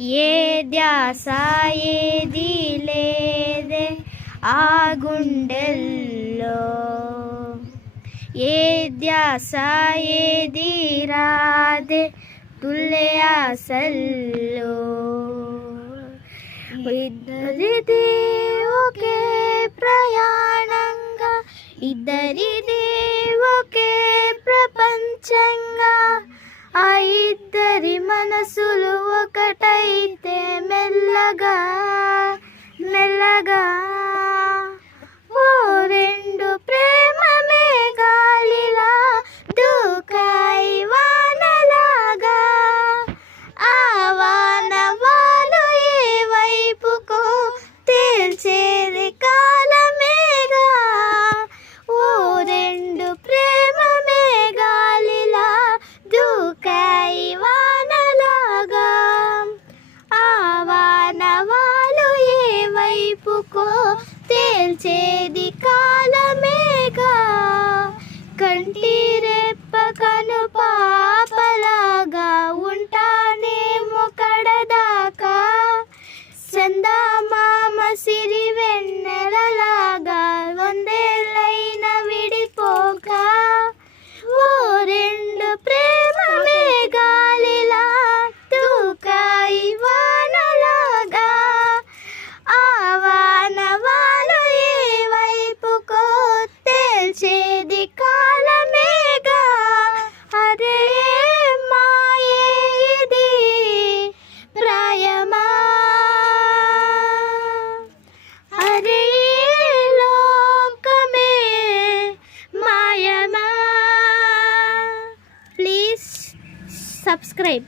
ఏ ధ్యాస ఏది లేదే ఆ గుండెల్లో, ఏ ధ్యాస ఏది రాదే తుల్లె ఆశల్లో. ఇద్దరిది ఒకే ప్రయాణంగా, ఇద్దరిది ఒకే ప్రపంచంగా, ఆ ఇద్దరి మనసులు ఒకటైతే మెల్లగా మెల్లగా ఓ రెండు ప్రేమ మేఘాలిలా దూకాయి వానలాగా. ఆ వాన వాలు ఏ వైపుకో తేల్చేది కాలమేగా. ఓ రెండు ప్రేమ మేఘాలిలా దూకాయి వానలాగా. ఆ వాన వాలు ఏ వైపుకో తేల్చేది కాలమేగా. కంటి రెప్ప కను పాపలాగా ఉంటానేమో కడదాకా, చందమామ సిరి వెన్నెలలాగా వందేళ్ళైన విడిపోక. ఓ రెండు ప్రేమ మేఘాలిలా దూకాయి వానలాగా. ఆ వాన వాలు ఏ వైపుకో తేల్చేది కాలమేగా. అరే మాయే ఇది ప్రాయమా, అరే లోకమే మాయమా. Please subscribe.